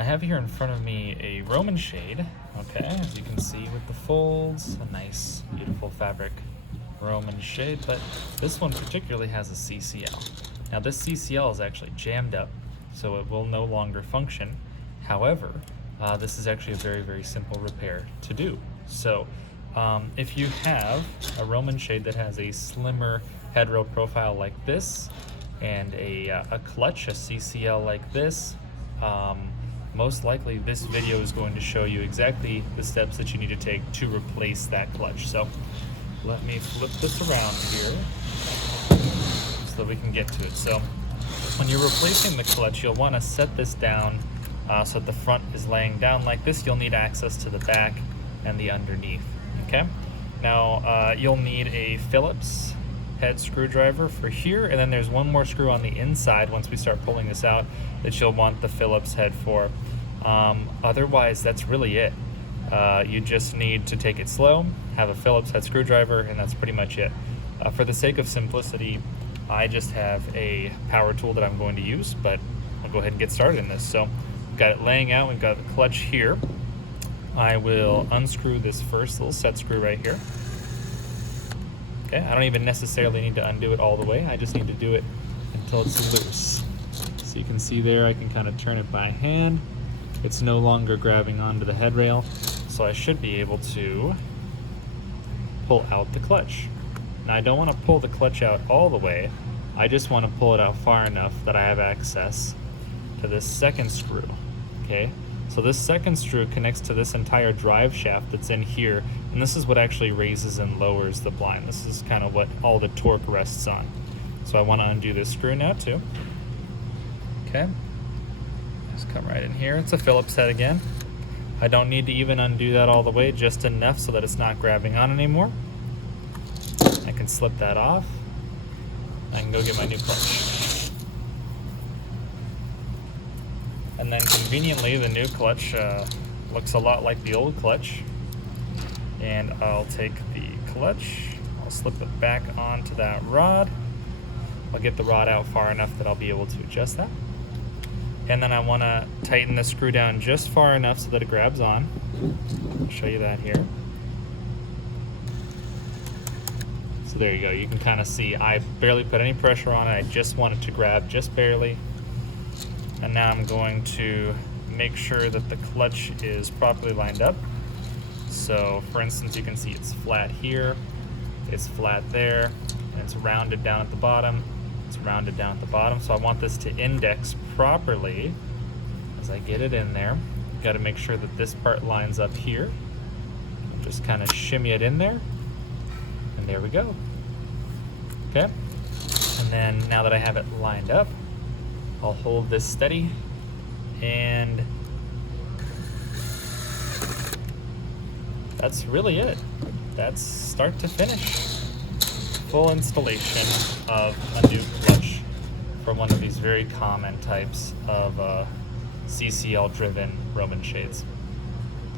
I have here in front of me a Roman shade, okay, as you can see with the folds, a nice, beautiful fabric Roman shade, but this one particularly has a CCL. Now this CCL is actually jammed up, so it will no longer function. However, this is actually a very, very simple repair to do. So if you have a Roman shade that has a slimmer headrail profile like this, and a clutch, a CCL like this, most likely this video is going to show you exactly the steps that you need to take to replace that clutch. So let me flip this around here so that we can get to it. So when you're replacing the clutch, you'll want to set this down so that the front is laying down like this. You'll need access to the back and the underneath, okay? Now you'll need a Phillips head screwdriver for here, and then there's one more screw on the inside once we start pulling this out that you'll want the Phillips head for. Otherwise, that's really it. You just need to take it slow, have a Phillips head screwdriver, and that's pretty much it. For the sake of simplicity, I just have a power tool that I'm going to use, but I'll go ahead and get started in this. So we've got it laying out, we've got the clutch here. I will unscrew this first little set screw right here. Okay, I don't even necessarily need to undo it all the way. I just need to do it until it's loose. So you can see there, I can kind of turn it by hand. It's no longer grabbing onto the headrail, so I should be able to pull out the clutch. Now I don't want to pull the clutch out all the way. I just want to pull it out far enough that I have access to this second screw, okay? So this second screw connects to this entire drive shaft that's in here, and this is what actually raises and lowers the blind. This is kind of what all the torque rests on. So I want to undo this screw now too. Okay, just come right in here. It's a Phillips head again. I don't need to even undo that all the way, just enough so that it's not grabbing on anymore. I can slip that off. I can go get my new clutch. And then conveniently, the new clutch looks a lot like the old clutch. And I'll take the clutch, I'll slip it back onto that rod. I'll get the rod out far enough that I'll be able to adjust that. And then I want to tighten the screw down just far enough so that it grabs on. I'll show you that here. So there you go, you can kind of see I barely put any pressure on it, I just want it to grab just barely. And now I'm going to make sure that the clutch is properly lined up. So for instance, you can see it's flat here, it's flat there, and it's rounded down at the bottom. It's rounded down at the bottom. So I want this to index properly as I get it in there. Got to make sure that this part lines up here. Just kind of shimmy it in there, and there we go. Okay, and then now that I have it lined up, I'll hold this steady, and that's really it. That's start to finish. Full installation of a new clutch for one of these very common types of CCL driven Roman shades.